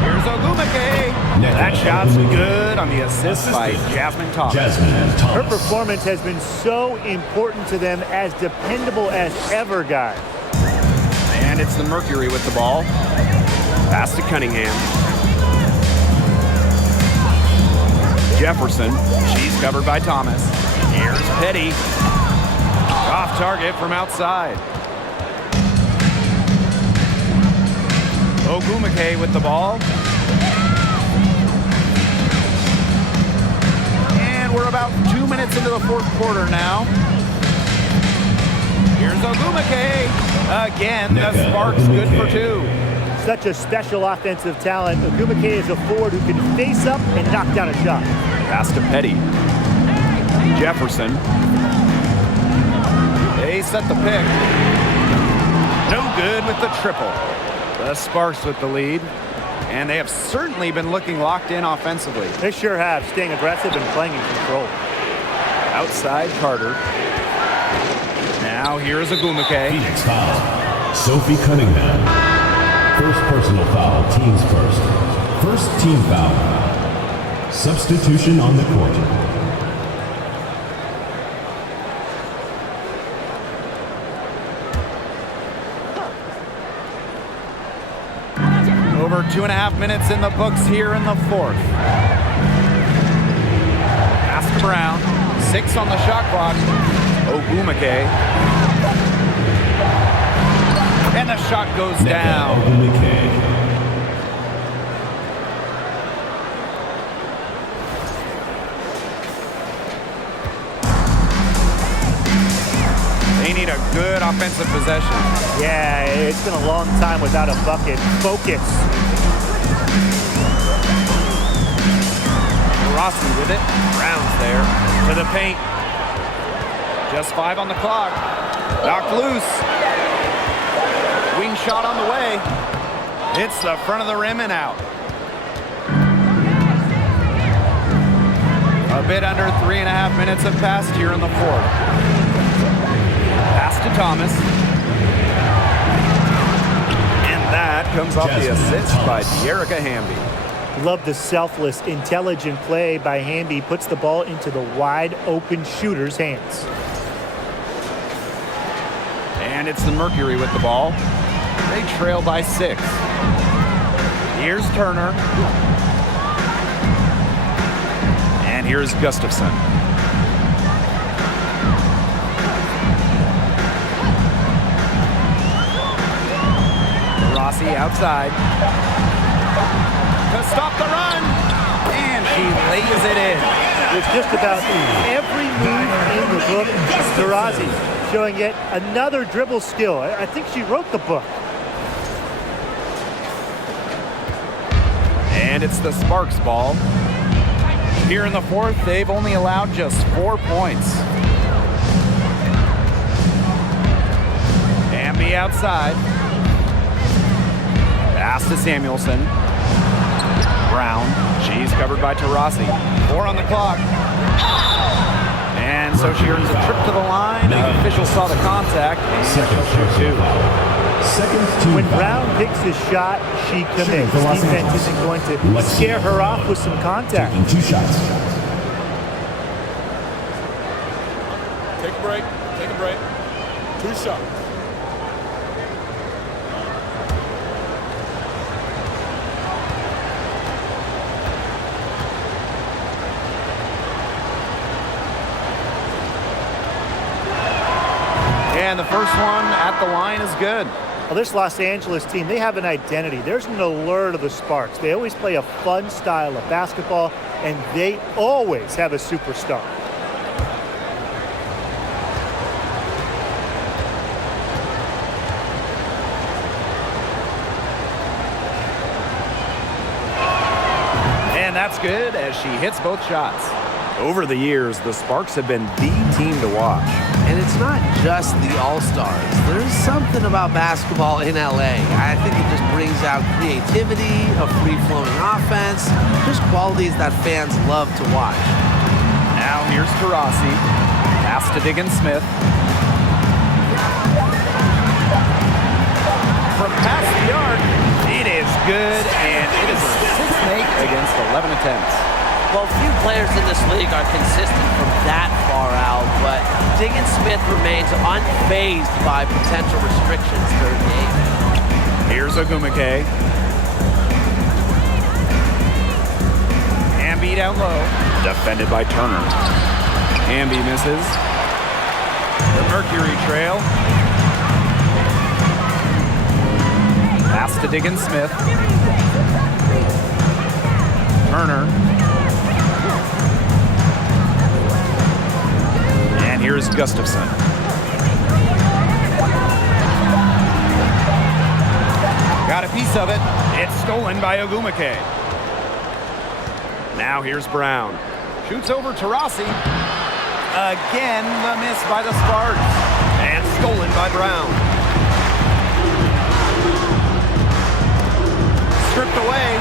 Here's Ogumake. That shot's good on the assist by Jasmine Thomas. Her performance has been so important to them, as dependable as ever, guys. And it's the Mercury with the ball. Pass to Cunningham. Jefferson. She's covered by Thomas. Here's Petty. Off target from outside. Ogumake with the ball. And we're about 2 minutes into the fourth quarter now. Here's Ogumake. Again, the Sparks good for 2. Such a special offensive talent. Ogumake is a forward who can face up and knock down a shot. Pass to Petty. Jefferson. They set the pick. No good with the triple. The Sparks with the lead. And they have certainly been looking locked in offensively. They sure have, staying aggressive and playing in control. Outside Carter. Now here's Ogumake. Phoenix foul. Sophie Cunningham. First personal foul, teams first. First team foul. Substitution on the court. Over 2.5 minutes in the books here in the fourth. Pass to Brown. 6 on the shot clock. Ogumake. And the shot goes down. They need a good offensive possession. Yeah, it's been a long time without a bucket. Focus. Rossi with it. Brown's there. To the paint. Just 5 on the clock. Knocked loose. Wing shot on the way. It's the front of the rim and out. A bit under 3.5 minutes have passed here in the fourth. Pass to Thomas. And that comes off the assist by Erica Hamby. Love the selfless, intelligent play by Hamby. Puts the ball into the wide open shooter's hands. And it's the Mercury with the ball. They trail by 6. Here's Turner. And here's Gustafson. Rossi outside. To stop the run. And she lays it in. With just about every move in the book, Taurasi showing yet another dribble skill. I think she wrote the book. And it's the Sparks ball. Here in the fourth, they've only allowed just 4 points. Hamby outside. Pass to Samuelson. Brown. She's covered by Taurasi. 4 on the clock. And so she earns a trip to the line. Officials saw the contact. And she'll shoot 2. When Brown picks his shot, she commits. Defense isn't going to scare her off with some contact. Taking 2 shots. Take a break. Take a break. 2 shots. And the first one at the line is good. Well, this Los Angeles team, they have an identity. There's an allure to the Sparks. They always play a fun style of basketball, and they always have a superstar. And that's good as she hits both shots. Over the years, the Sparks have been the team to watch. And it's not just the All-Stars. There's something about basketball in LA. I think it just brings out creativity, a free-flowing offense, just qualities that fans love to watch. Now here's Taurasi. Pass to Diggins-Smith. From past the arc, it is good, and it is a 6th make against 11 attempts. Well, few players in this league are consistent from that far out, but Diggins-Smith remains unfazed by potential restrictions during the game. Here's Ogumake. Hamby down low. Defended by Turner. Hamby misses. The Mercury trail. Pass to Diggins-Smith. Turner. And here's Gustafson. Got a piece of it. It's stolen by Ogumake. Now here's Brown. Shoots over Taurasi. Again, the miss by the Sparks. And stolen by Brown. Stripped away.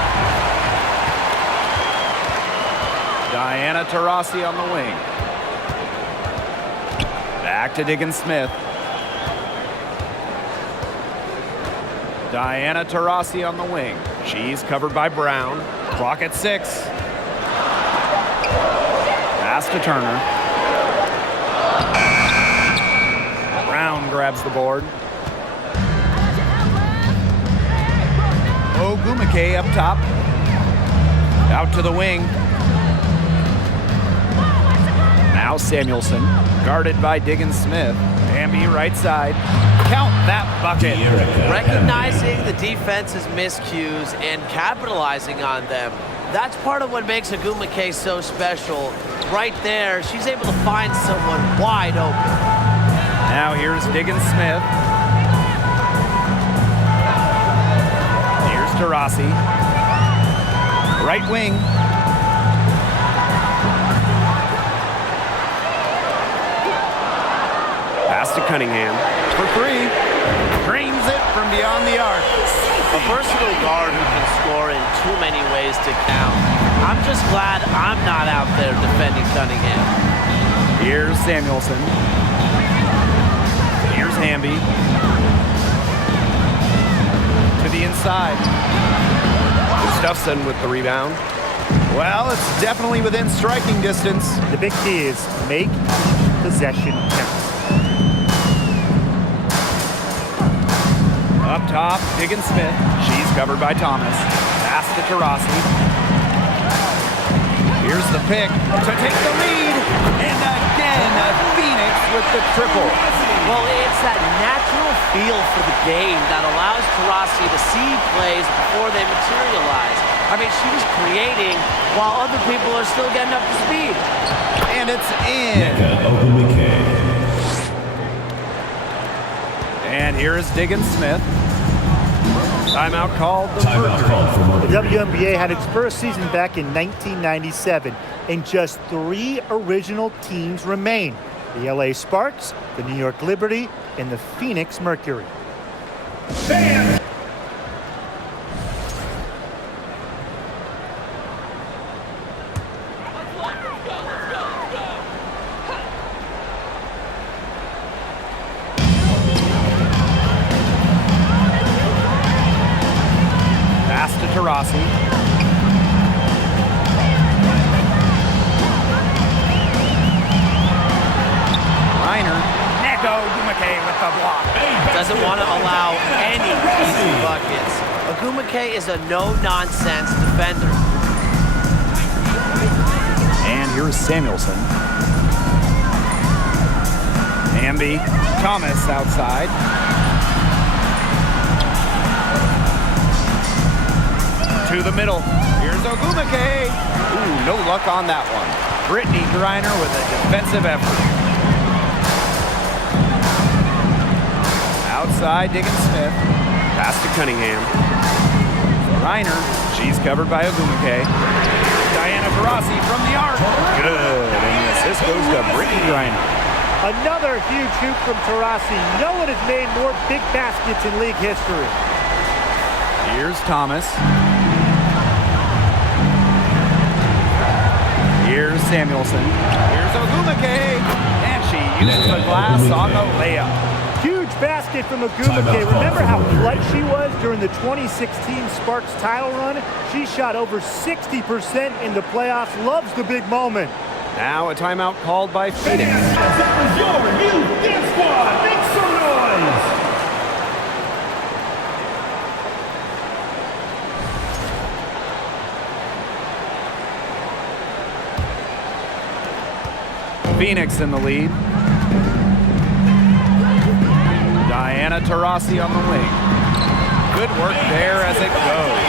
Diana Taurasi on the wing. Back to Diggins-Smith. Diana Taurasi on the wing. She's covered by Brown. Clock at 6. Pass to Turner. Brown grabs the board. Ogumake up top. Out to the wing. Now Samuelson, guarded by Diggins-Smith. Hamby right side. Count that bucket. Recognizing the defense's miscues and capitalizing on them. That's part of what makes Ogumake so special. Right there, she's able to find someone wide open. Now here's Diggins-Smith. Here's Taurasi. Right wing. Pass to Cunningham for 3. Drains it from beyond the arc. A versatile guard who can score in too many ways to count. I'm just glad I'm not out there defending Cunningham. Here's Samuelson. Here's Hamby. To the inside. Gustafson with the rebound. Well, it's definitely within striking distance. The big key is make possession count. Up top, Diggins-Smith. She's covered by Thomas. Pass to Taurasi. Here's the pick to take the lead. And again, Phoenix with the triple. Well, it's that natural feel for the game that allows Taurasi to see plays before they materialize. I mean, she was creating while other people are still getting up to speed. And it's in. And here is Diggins-Smith. Timeout called. The WNBA had its first season back in 1997, and just 3 original teams remain. The LA Sparks, the New York Liberty, and the Phoenix Mercury. Taurasi. Reiner. Ogumake with the block. Doesn't want to allow any easy buckets. Ogumake is a no-nonsense defender. And here's Samuelson. Hamby. Thomas outside. To the middle. Here's Ogumake. Ooh, no luck on that one. Brittany Griner with a defensive effort. Outside, Diggins-Smith. Pass to Cunningham. Griner. She's covered by Ogumake. Diana Taurasi from the arc. Good. And the assist goes to Brittany Griner. Another huge hoop from Taurasi. No one has made more big baskets in league history. Here's Thomas. Here's Samuelson. Here's Ogumake. And she uses the glass on the layup. Huge basket from Ogumake. Remember how clutch she was during the 2016 Sparks title run? She shot over 60% in the playoffs. Loves the big moment. Now a timeout called by Phoenix. Your new dance squad. Make some noise. Phoenix in the lead. Diana Taurasi on the wing. Good work there as it goes.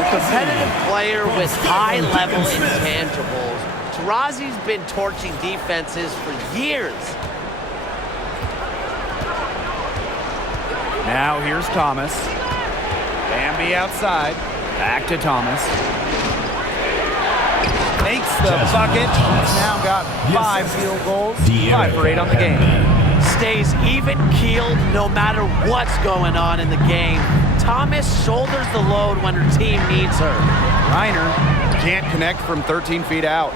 A competitive player with high-level intangibles. Taurasi's been torching defenses for years. Now here's Thomas. Bambi outside. Back to Thomas. Makes the bucket. He's now got 5 field goals. 5 for 8 on the game. Stays even-keeled no matter what's going on in the game. Thomas shoulders the load when her team needs her. Reiner can't connect from 13 feet out.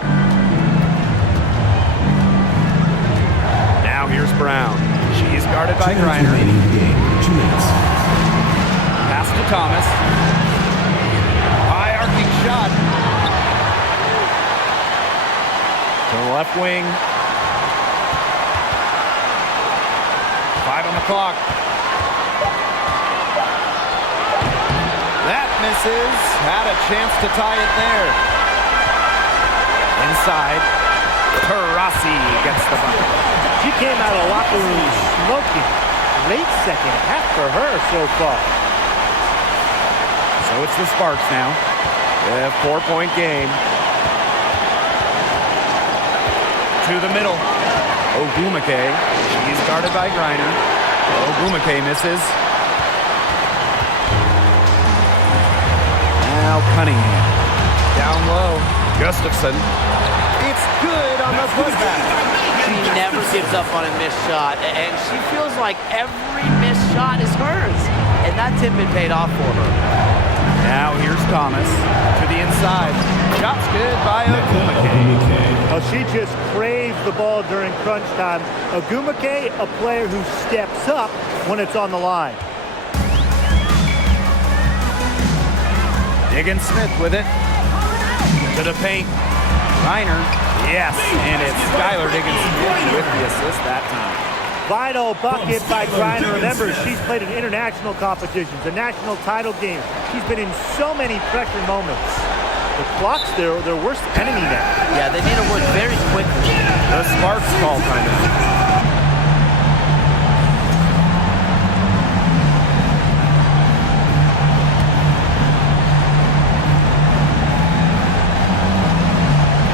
Now here's Brown. She's guarded by Griner. Pass to Thomas. High arcing shot. To the left wing. 5 on the clock. That misses. Had a chance to tie it there. Inside. Taurasi gets the bucket. She came out of the locker room smoking. Late second half for her so far. So it's the Sparks now. A 4-point game. To the middle. Ogumake. She's guarded by Griner. Ogumake misses. Now Cunningham. Down low. Gustafson. It's good on the putback. She never gives up on a missed shot, and she feels like every missed shot is hers. And that tip been paid off for her. Now here's Thomas to the inside. Shot's good by Ogumake. Oh, she just craves the ball during crunch time. Ogumake, a player who steps up when it's on the line. Diggins-Smith with it. To the paint. Reiner. Yes, and it's Skylar Diggins-Smith with the assist that time. Vital bucket by Griner. Remember, she's played in international competitions, a national title game. She's been in so many pressure moments. The clock's their worst enemy now. Yeah, they need to work very quickly. The Sparks call timeout.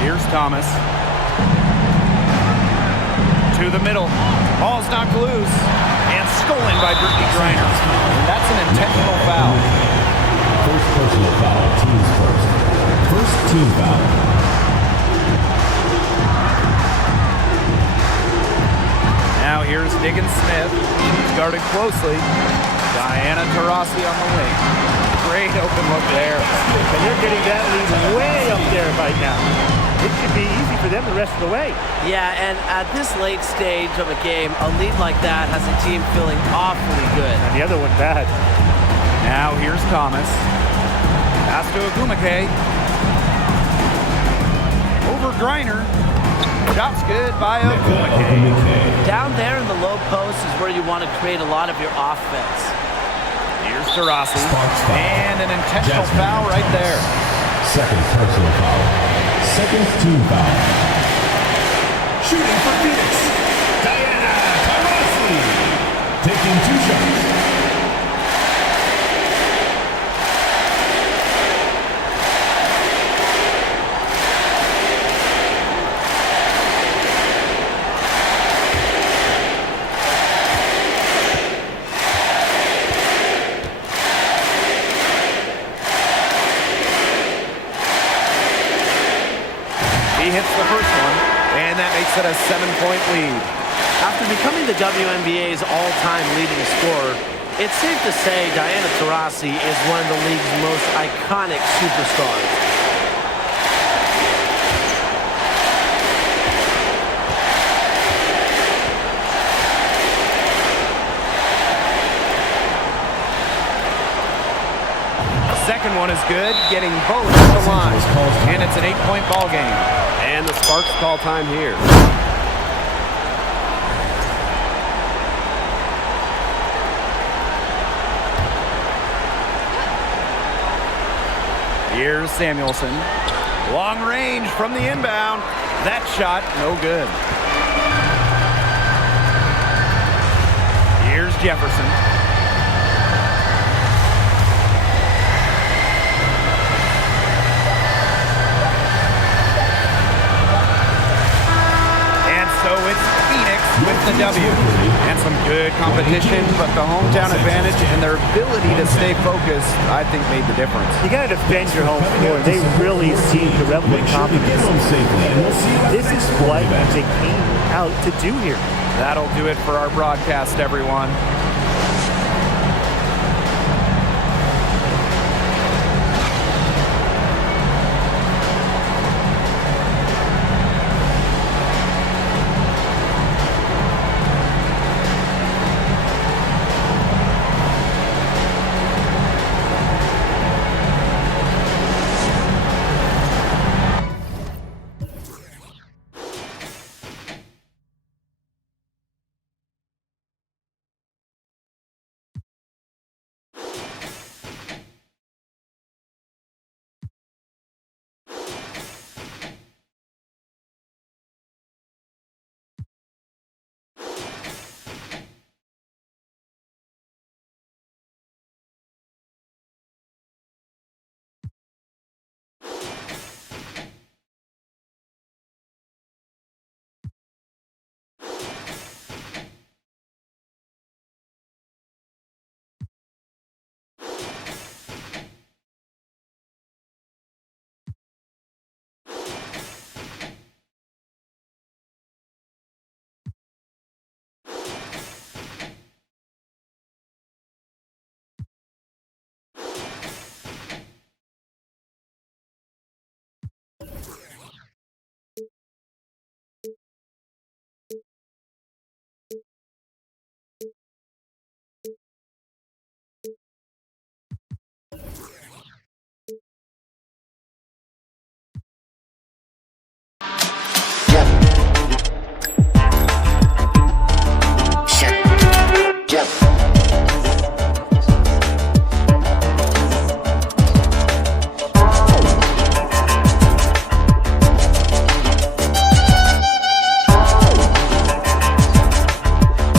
Here's Thomas. To the middle. Ball's knocked loose. And stolen by Brittany Griner. And that's an intentional foul. First personal foul, teams first. First team foul. Now here's Diggins-Smith. She's guarded closely. Diana Taurasi on the wing. Great open look there. And they're getting that lead way up there right now. It should be easy for them the rest of the way. Yeah, and at this late stage of a game, a lead like that has a team feeling awfully good. And the other one bad. Now here's Thomas. Pass to Ogumake. Over Griner. Shot's good by Ogumake. Down there in the low post is where you want to create a lot of your offense. Here's Taurasi. And an intentional foul right there. Second personal foul. Second team foul. Shooting for Phoenix, Diana Taurasi. Taking 2 shots. He hits the first one, and that makes it a 7-point lead. After becoming the WNBA's all-time leading scorer, it's safe to say Diana Taurasi is one of the league's most iconic superstars. Second one is good, getting both at the line. And it's an 8-point ball game. And the Sparks call time here. Here's Samuelson. Long range from the inbound. That shot, no good. Here's Jefferson. with the W. And some good competition, but the hometown advantage and their ability to stay focused, I think, made the difference. You got to defend your home floor. They really seem to revel in confidence. This is what they came out to do here. That'll do it for our broadcast, everyone.